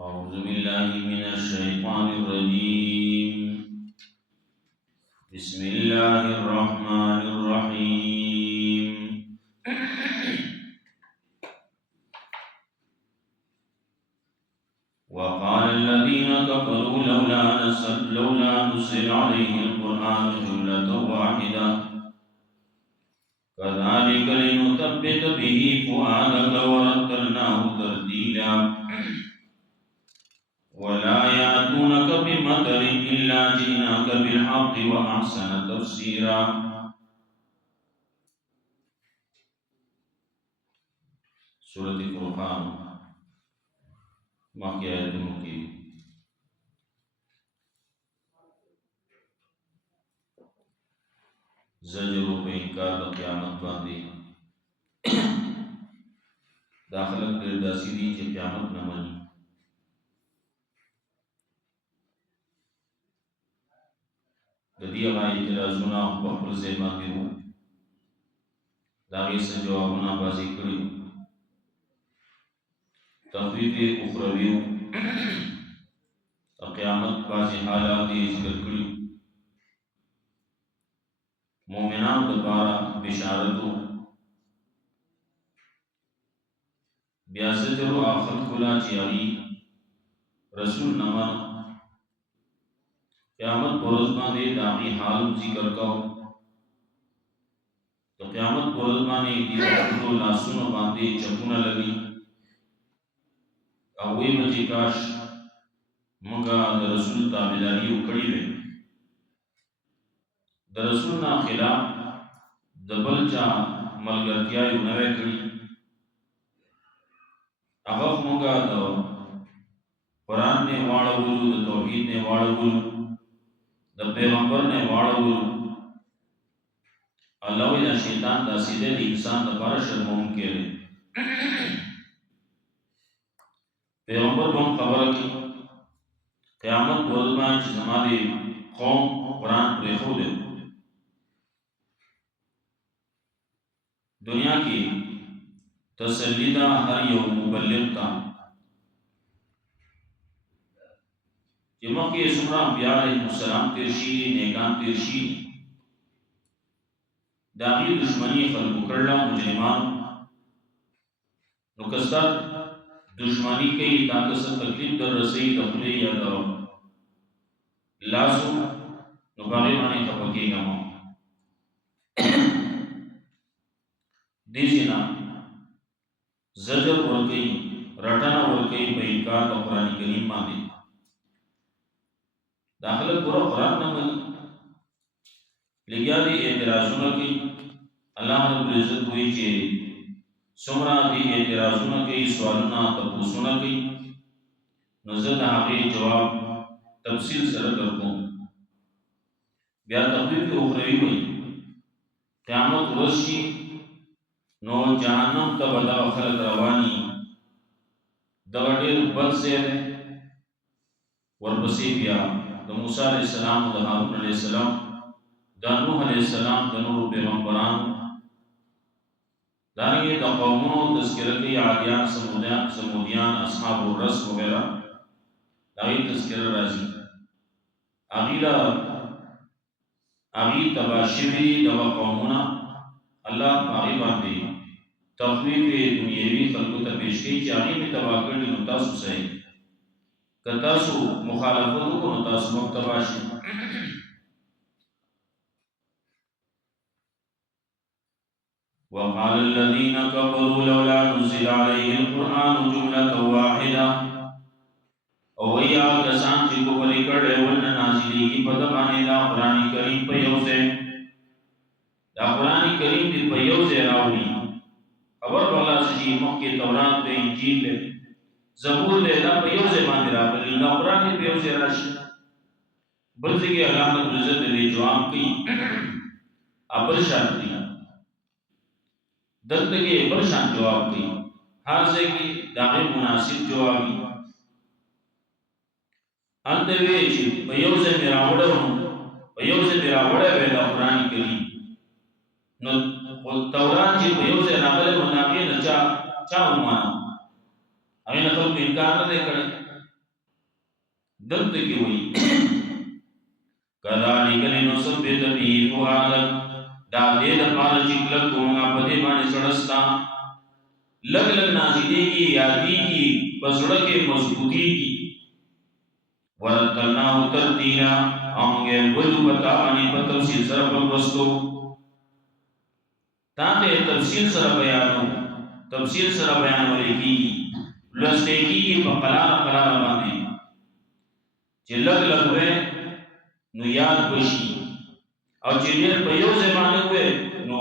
أعوذ بالله من الشيطان الرجيم. بسم الله الرحمن الرحيم. وقال الذين كفروا لولا نزل عليه القرآن جملة واحدة كذلك لنثبت به فؤادك ورتلناه ترتيلا ولا يأتونك بمثل إلا جئناك بالحق وأحسن تفسيرا. سورة الفرقان مخی آیتوں کی زجر و انکار د قیامت باندې داخلت پر داسی دی چې قیامت نه مني. د دې هغه اعتراضونه په خپل ځای باندې وو، د هغې څه جوابونه بازي کړي وو، تخویف یې اخروي وو، د قیامت بعضې حالات یې ذکر کړي وو، مؤمنانو دپاره بشارت وو، بیا زجر و خلکو لا چې هغې رسول نه منو، قیامت پر ورځ باندې د هغې حال ذکر کوو، د قیامت پر ورځ باندې د خپلو لاسونو باندې چپونه لګي او وایي به چې کاش موږ د رسول تابعداري وکړې وی، د رسول نه خلاف د بل چا ملګرتیا یې ونه وی کړي، هغه موږ د قرآن نه واړولو، د توحید نه واړولو، د پیغمبر نه واړولو. الله وی دا شیطان دا سیده د انسان دپاره شرموونکی دی. پیغمبر به هم خبره کوي قیامت په ورځ باندې چې زما د قوم قرآن پرېښودی، دنیا کې تسلی ده هر یو مبلغ ته چې مخکې څومره انبیا علیهم السلام تېر شي، نیکان تېر شي، د هغې دشمني خلکو کړله مجرمان، نو که ستا دشمنی کوي تا که څه تکلیف در رسوي د خولې یا د لاسو، نو په هغې باندې خفه کېږه مه. دې ځای نه زجر ورکوي، رټنه ورکوي په انکار د قرآن کریم باندې. دا خلک پوره قرآن نه مني، لګیا دي اعتراضونه کوي. الله رب العزت وایي چې څومره دې اعتراضونه کوي، سوالونه تپوسونه کوي، نو زه د هغې جواب تفصیل سره درکوم. بیا تخویف اخروي وایي قیامت ورځ شي نو جهنم ته به دغه خلک رواني، دغه ډېر بد ځای دی. ورپسې بیا د موسی علیه السلام، د هارون علیه السلام، د نوح علیه السلام، د نورو پیغمبرانو، دارنګې د قومونو تذکره کوي، عادیان، سمودیان، اصحاب الرس وغیره، د هغې تذکره راځي. هغې تباه شوي دغه قومونه الله په هغې باندې تخویف دنیوي خلکو ته پیش کوي چې هغې مې تباه کړي، نو تاسو څه یې؟ که تاسو مخالفت وکړو نو تاسو هم تباه شئ. وقال الذين كفروا لولا نزل عليه القرآن جملة واحدة. او ویا کسان چې کفر کړي ولنه نازلېږي په ده باندې دا قرآن کریم په یو ځای، دا قرآن کریم دې په یو ځای راوړي. خبر به خلاص شي مخکې تورات دی، انجیل دی، زبور دی، دا په یو ځای باندې راغلي، دا قرآن دې په یو ځای راشي. بل ځای کې الله رب العزت دې جواب کوي بل شان دی، دلته کې بل شان جواب کوي، هر ځای کې د هغې مناسب جواب وي. هلته وی چې په یو ځای مې راوړی وو، په یو ځای مې راوړی وی دا قرآن کریم، نو تورات چې په یو ځای راغلی نو د هغې نه چا ومانه، هغې نه خلکو انکار نه دی کړی. دلته کې وایي کذالک لنثبت به فؤادک، دا دې لپاره چې کلک کومه په دې باندې سړستا لګ لګ نازلېږي یادېږي په زړه کې مضبوطېږي. ورتلناه ترتیلا، او موږ یې ولو پتا باندې په تفصیل سره په لوستو. تا ته تفصیل سره بیانو، تفصیل سره بیانول کېږي، لوستل کېږي په قلاره قلاره باندې چې لګ لګ وې نو یاد بشي، او چې ډېر په یو ځای باندې وې نو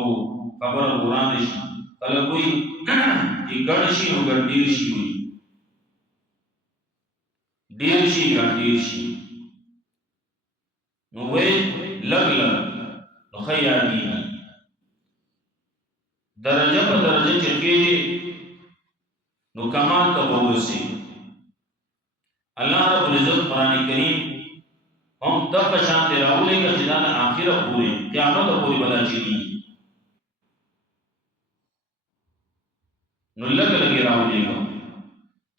خبره وران شي. خلک وایي چې ګڼ شي نو ګڼ ډېر شي، وایي ډېر شي ګڼ ډېر شي، نو وې لګ لګ نو ښه یادېږي. درجه په درجه چې کېږي نو کمال ته به ورسېږي. الله رب العزت قرآن کریم هم دغه شانتې راولېږه چې دا د آخره پورې قیامت پورې به دا چلېږي. نو لږ لږ یې راولېږه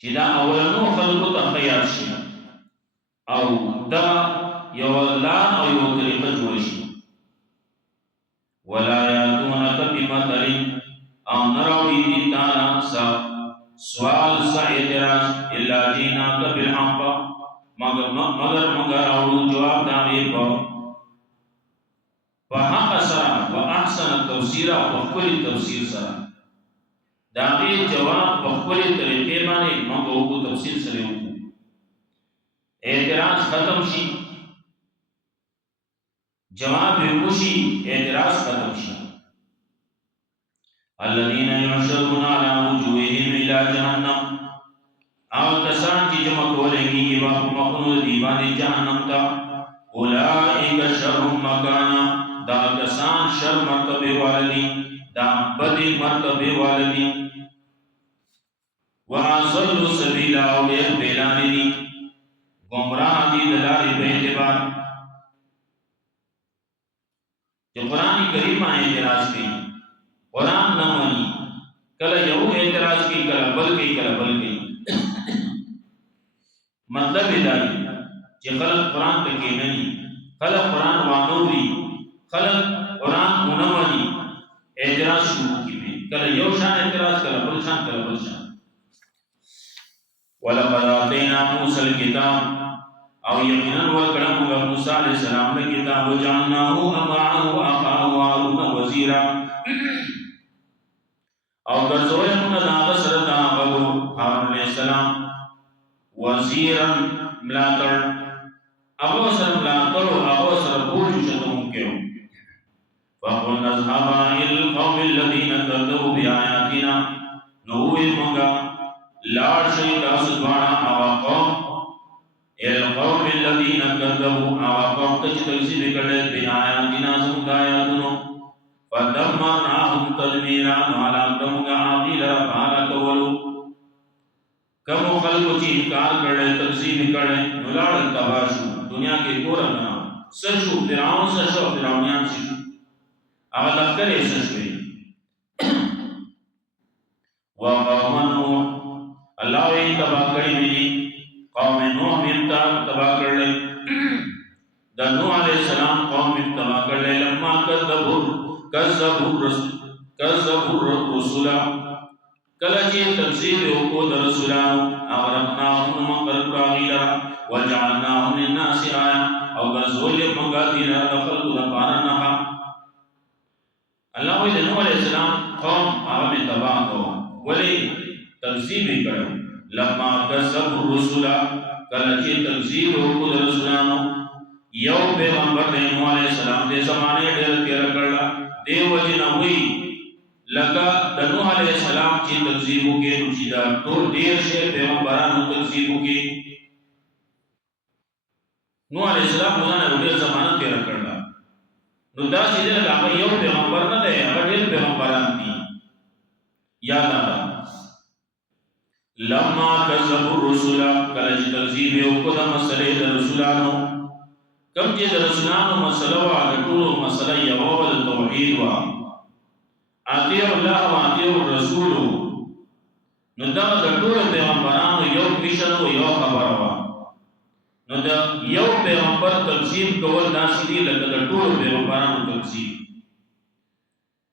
چې دا اولنو خلکو ته ښه یاد شي او دا یوه لار او یوه طریقه جوړه شي. ولا یاتونک بمثل، او نه راوړي دي تا نه سوال څه اعتراض الا جئناک بالحق، مگر موږ راوړو جواب د هغې په حق سره و احسن تفسیره، په ښکلي تفسیر سره. د هغې جواب په ښکلې طریقې باندې موږ وکړو، تفسیر سره یې وکړو، اعتراض ختم شي، جواب یې وشي، اعتراض ختم شي. الذين يحشرون على وجوههم الى جهنم، او کسان چې جمع کولې کېږي په مخونو دي باندې جهنم ته. اولئک شر مکانا، دا کسان شر مرتبه والدي، دا بدې مرتبه والدي. واضل سبیلا، او ډېر بیلانې دي، ګمراه دي د لارې په اعتبار چې قرآن کریم باندې اعتراض کوي، قرآن نه مني، کله یو اعتراض کوي، کله بل کوي، کله بل کوي. مطلب یې دا دی چې خلک قرآن ته کښېنوي، خلک قرآن وانوري، خلک قرآن ونه مني، اعتراض شروع کوي، کله یو شان اعتراض، کله بل شان، کله بل شان. ولقد آتینا موسی الکتاب، او یقینا ورکړه موږ موسی علیه السلام له کتاب، وجعلناه معه اخاه هارون وزیرا، او ګرځولې موږ د هغه سره د هغه هارون علیه السلام وزیرا ملاتړ، هغه سره ملاتړ او هغه سره بوج چتونکی و. فقلنا اذهبا الى القوم الذين كذبوا بآياتنا، نو ویل موږ لاړ شئ تاسو دواړه هغه قوم، القوم الذين كذبوا، هغه قوم ته چې تکذیب کړی بآیاتنا زموږ د آیاتونو. فدمرناهم تدمیرا، نو هلاک کړو موږ هغوی لره په هلاکولو. کومو خلکو چې انکار کړی، تکذیب کړی، نو لاړل تباه شو. دنیا کې ګوره نه څه شو، فرعون څه شو، فرعونیان څه شو، هغه لښکر یې څه شوې. وقوم نوح، الله یې تباه کړي دي، قوم نوح هم تباه کړل، د نوح علیه السلام قوم هم تباه کړل. لما کذبوا الرسل، کله چې تکذیب وکړو د رسولانو، اغرقناهم، موږ غرق کړو هغوی لره. وجعلناهم للناس آیه، او ګرځولې موږ هغوی لره د خلکو دپاره نښه. الله وایي د نوح علیه السلام قوم هغه مې تباه کړو، ولې تکذیب یې کړی. لما کذبوا الرسل، کله چې تکذیب وکړو د رسولانو. یو پیغمبر د نوح علیه السلام د زمانې ډېره تېره کړله، دې وجې نه وایي لکه د نوح علیه السلام چې تکذیب وکړي، نو چې دا ټول ډېر شی پیغمبرانو تکذیب وکړي. نوح علیه السلام خو ځان ډېر زمانه تېره کړله، نو داسې دی لکه هغه یو پیغمبر نه دی، هغه ډېر پیغمبران دي. یاد ده لما کذبوا الرسل، کله چې تکذیب یې وکړو د مسلې د رسولانو. کوم چې د رسولانو مسله وه، د ټولو مسله یوه وه، د توحید وه، اطیعوا الله و اطیعوا الرسول. نو دغه د ټولو پیغمبرانو یو میشن و، یو خبره وه. نو د یو پیغمبر تکذیب کول داسې دي لکه د ټولو پیغمبرانو تکذیب.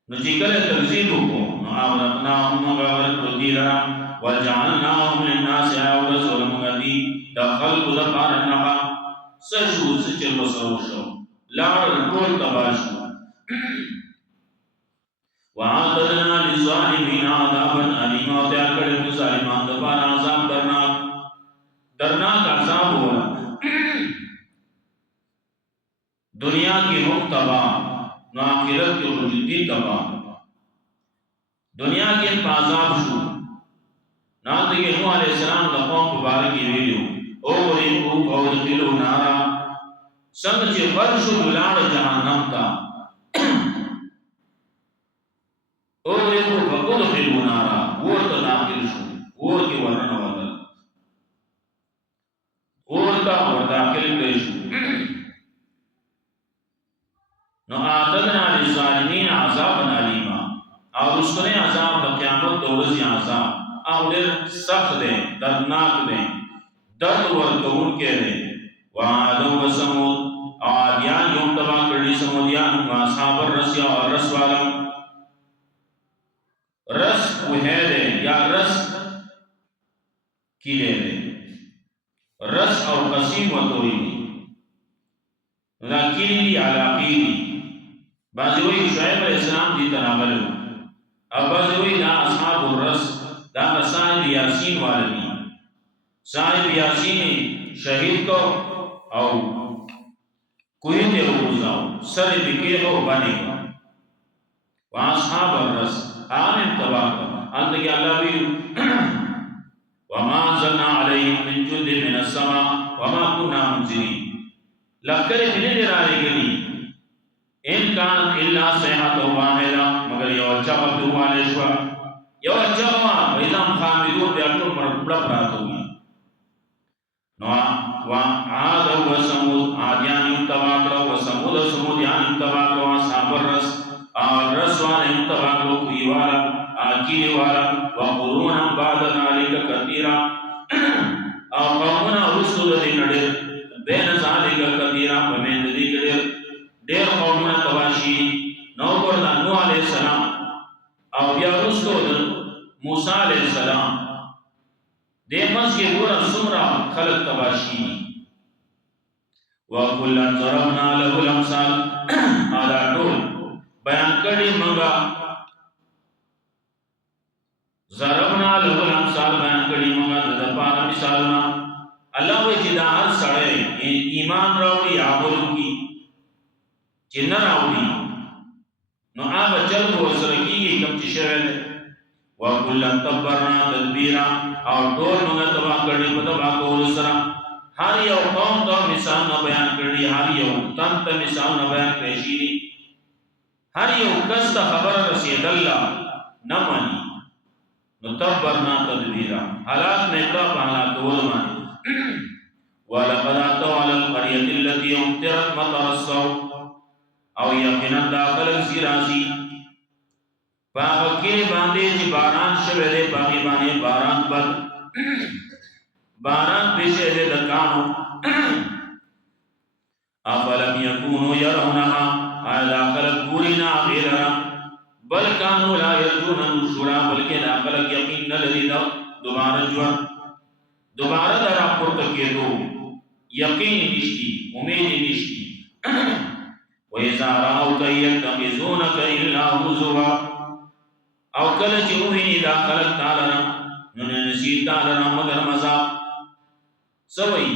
نو چې کله تکذیب وکړو نو اغرقناهم وغرقنا دوی لرا وجعلناهم للناس آیة ورسولمغه دي د خلقو لپاره نښه. څه شو څه چل وسره وشو لاړل ټول تباه شو. وَأَعْتَدْنَا لِلظَّالِمِينَ عَذَابًا أَلِيمًا او تیار کړی موږ ظالمانو لپاره عذاب درناک عذاب ولا دنیا کې هم تباہ نو آخرت کې هم جدي تباہ. دنیا کې په عذاب شو نو دغه نوح علیہ السلام د قوم په باره کې ویلو او ورېکو او دخلوا نارا څنګه چې ورشو لاړ جهنم ته او ورېکو فدخلوا نارا ورته داخل شو ور کې ورننه وتل ورته ور داخل کړي شو. نو اعتدنا للظالمین عذابا الیما او رسونه عذاب د قیامت د ورځې عذاب او ډېر سخت دی دردناک دی درد ورکوونکی دی. وعاد وثمود او عادیان یوم تباه کړي سمودیان او اصحاب الرس یا رس والا رس وه دی یا رس کیلې دی رس او قسیم وتوي راکیلی علاقی بعضی وی شعیب علیہ السلام دی تناغلو او بعضی وی دا اصحاب الرس دا صاحب یاسین والدی صاحب یاسین شہید کو او کوئی تے روزاو سر بکے ہو بنے گا واصحاب الرس آمن تباہ انتکی اللہ بھی وما انزلنا علیہم من جند من السماء وما كنا منزلین لکر اتنے دیر آئے گلی ان کان الا صیحت واحدہ مگر یو اچھا وقت ہوا لیشوا یو اچھا ہوا ویدام خامدون بیاٹو پر بڑا پراتو گیا. نو عاد و سمود عادیان یم تباکرو و سمود سمودیان یم تباکرو اصحاب الرس اور رسوان یم تباکرو کوئی والا آکیل والا و قرونا بعد ذالک کثیرا اور قومنا رسول دین ډېر بین ذالک کثیرا ومن دې ډېر قومنا تباشی نو وردا نوح علیہ السلام او بیا رسول موسی علیہ السلام دیمس کې ګور سمرا خلق تباشی وکلن ضربنا له الامثال ادا ټول بیان کړي منګه ضربنا له الامثال بیان کړي منګه د لپاره مثالونه. الله وی چې دا هر سړی ایمان راوړي عمل کوي چې نه راوړي نو هغه چل به ورسره کېږي کوم چې شوی دی. وکلن تبرنا تدبیرا او ټول موږ تباه کړي په تباه کولو سره هر یو قوم ته مثال نه بیان کړي هر یو تن ته مثال نه بیان کړي شي هر یو کس ته خبره رسېدله نه مانی نو تبرنا تدبیرا حالات نه کړه په هلاکولو باندې. ولقد اتوا على القريه التي امطرت مطر السوء او یقینا داخل سیرازی پاکی باندې چې باران شوه دې پاکی باندې باران بد باران پېښه دې دکانو افلم يكونوا يرونها الا خلق ګورینا غیرنا بل كانوا لا يرجون نشورا بلکې داخل یقین نه لري دا دوباره در راپورته کېدو یقین نشتی امید نشتی. وَإِذَا رَأَوْكَ يَتَّخِذُونَكَ إِلَّا هُزُوًا او کله چې ویني دا خلق تعالی نو نسی تعالی مگر مزا سوئی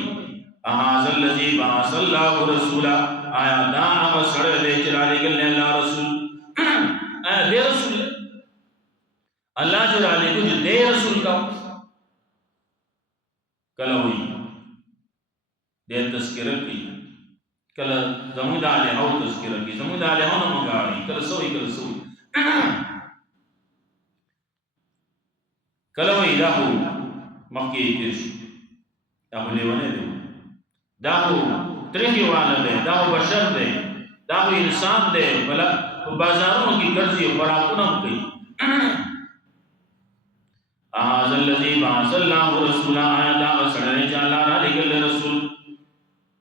اهاذ الذی بعث الله رسولا آیا دا هغه سره دې چې را لګل الله رسول آیا دې رسول الله جو را لګل دې رسول کا کله وی دې تذکرہ کی کله زمود علی او تذکرہ کی زمود علی او نه مګاړي کله سوئی کله وی دا هو مکه کې دا ولونه دی دا هو ترهی والا دی دا هو بشر دی دا هو انسان دی بل په بازارونو کې ګرځي خوراکونه کوي. اذ الذی بعث الله رسولا آیا دا سره چې الله را لګل رسول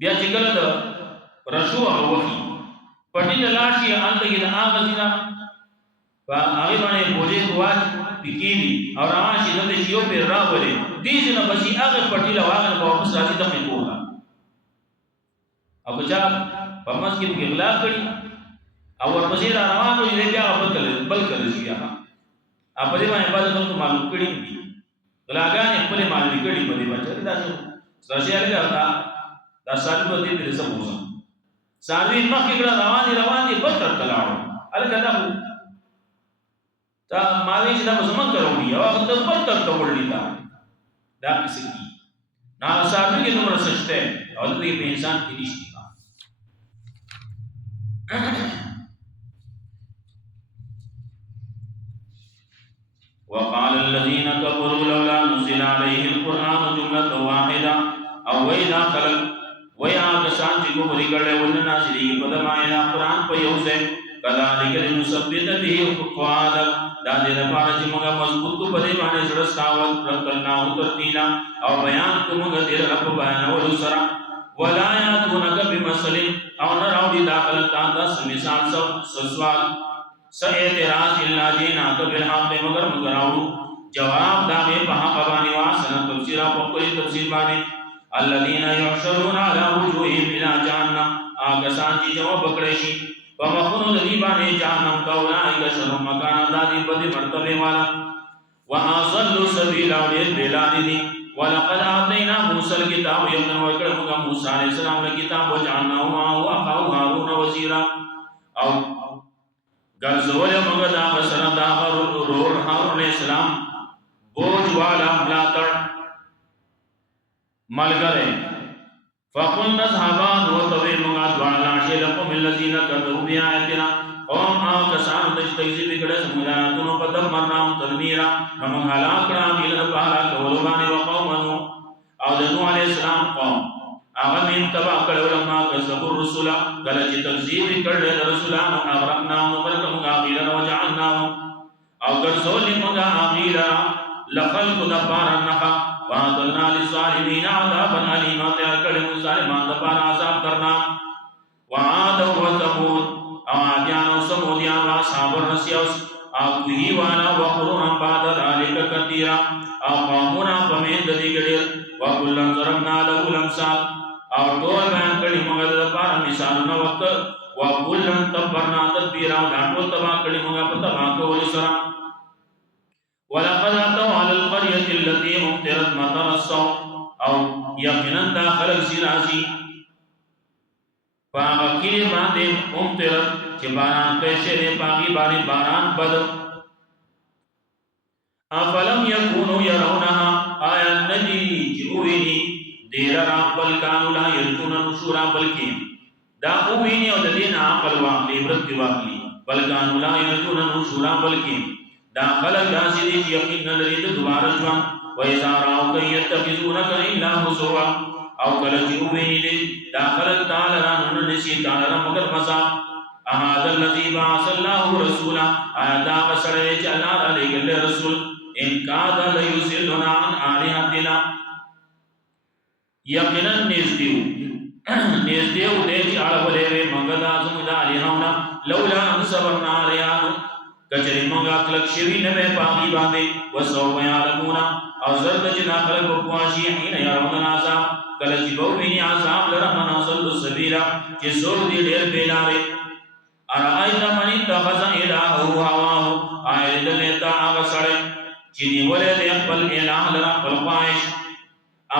بیا چې کله د رسو هغه وخی پټی د لاشي انته کې د هغه ځینا په هغه باندې بوجه کوات پکېږي او روان شي د یو پیر راولي دې ځنه بسې هغه پټی له واغله په واپس راځي د کوه او بچا په مسجد کې غلا کړی او ورپسې را روان وي دې بیا بل کله شي هغه په دې باندې بعد څه معلوم کړی دي غلاګانې خپل معلوم کړی په دې باندې دا څه ځای دا سالو دې دې څه موزه سالوی مخکې کړه روان دي بل تر تلاړو الکه دا تا ماوی چې دا زمون کړو یو هغه ته بل تر ته وړلی دا کیسه کی نه سالو کې نور سشته او دې په انسان کې نشته وقال الذين كفروا لولا نزل عليه القرآن جملة واحدة او وإذا خلق ويا كسان چې کو پرې کړه ول نازلې په دمایا قرآن په یو ځای کذالک لنثبت به فؤاد دا دې لپاره چې موږ مضبوط په دې باندې سره ساوت رتنا او ترتیلا او بیان کومه دې رب بیان ول سره ولا یاتونک بمثل او نه راوړي داخله تا د مثال سوال اعتراض الا جینا تو بالحق مگر مگراو جواب دا په حق باندې واسنه تفسیر په کوئی تفسیر باندې الذين يحشرون على وجوههم الى جهنم اگسان چې جواب وکړي شي په مخونو د دې باندې جهنم کا اولئک شر مکان دادی په دې مرتبه والا واضل سبیل او دې بلادی ولقد اتینا موسی الكتاب یمن ورکړه موږ موسی علیہ السلام له کتاب او جعلنا او اخو هارون وزیرا او ګرځول موږ دا سره دا هارون علیہ السلام بوج والا ملاتړ ملګری فقلنا اذهبا وتوي موږ دواړه لاشه لكم الذين كذبوا بآياتنا قوم کسان د تکذیب کړه سموناتونو په دم مرنام تدمیرا موږ هلاک کړه دل په هلاک کولو باندې وقومنو او د نوح علیہ السلام قوم هغه من تبع کړه لما کذبوا الرسل کله چې تکذیب کړه رسولانو اغرقنا وبرکم غیرا وجعلنا او ګرځول موږ غیرا لخلق دبارنها وَأَعْتَدْنَا لِلظَّالِمِينَ عَذَابًا أَلِيمًا تَيَرْكَلِ مُظَالِمَانْ دَبَارَ عَذَاب دَرْنَا وَعَادَ وَثَمُودَ أَوَادِيَانَ وَثَمُودِيَانَ وَأَصْحَابُ الرَّسِّ أَوْكُهِي وَأَنَا وَقُرُونَ بَعْدَ ذَلِكَ كَثِيرًا أَوْ قَوْمُنَا فَمِنْ دَدِيْغَدِرْ وَكُلًّا ضَرَبْنَا لَهُ الْأَمْثَالَ أَوْ طول بیان کړي موږ د لپاره مثالونه وخت وَكُلًّا تَبَّرْنَا تَدْبِيرًا داټول تبا کړي موږ په تبا کول سره ولقد اتوا على القريه التي امطرت مطر السوء او يقينا داخل الزرازي فاغكي باندې امطرت چې باران پېښې نه پاغي باندې باران بد افلم يكونوا يرونها آیا ندي جويني دیر رابل کانو لا يرجون نشورا بلکې دا ویني او د دین عقل واخلي برت واخلي بل کانو لا يرجون نشورا بلکې دا خلق داسې دي چې یقین نه لري د دوباره ژوند وإذا رأوك يتخذونك إلا هزوا او کله چې وویني دي دا خلق تعالی را نه نشي تعالی را مگر مزاق هذا الذي بعث الله رسولا آیا دا سره چې الله را لېږل رسول ان کاد ليضلنا عن آلهتنا یقینا نږدې دې چې اړولې موږ دا زموږ د الهونه لولا ان صبرنا عليها کچری مونږه کلک شوی نه په پاغي باندې وسو یعلمون او زرد چې داخله کو پواشي حين يرون عذاب کله چې وو ویني عذاب لرمن اصل السبيل چې زور دې ډېر بیلاره ارایت من اتخذ الهه هواه اید نتا هغه سره چې نیولې دې خپل الہ لرا خپل خواهش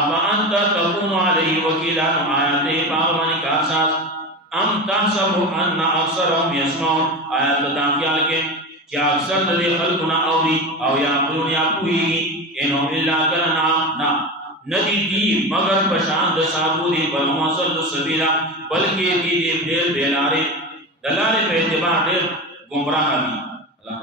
افا انت تكون عليه وكيلا آیات باغمن کا اساس ام تحسب ان اکثرهم يسمعون آیات دا خیال کې چې اکثر د خلقنا اوري او یا قولون یا کوي انه الا کلنا نا ندی دی مگر پشان د سابو دی بل موصل سبیلا بلکې دی ډېر بیلاره دلاله په اعتبار ډېر گمراه دي الله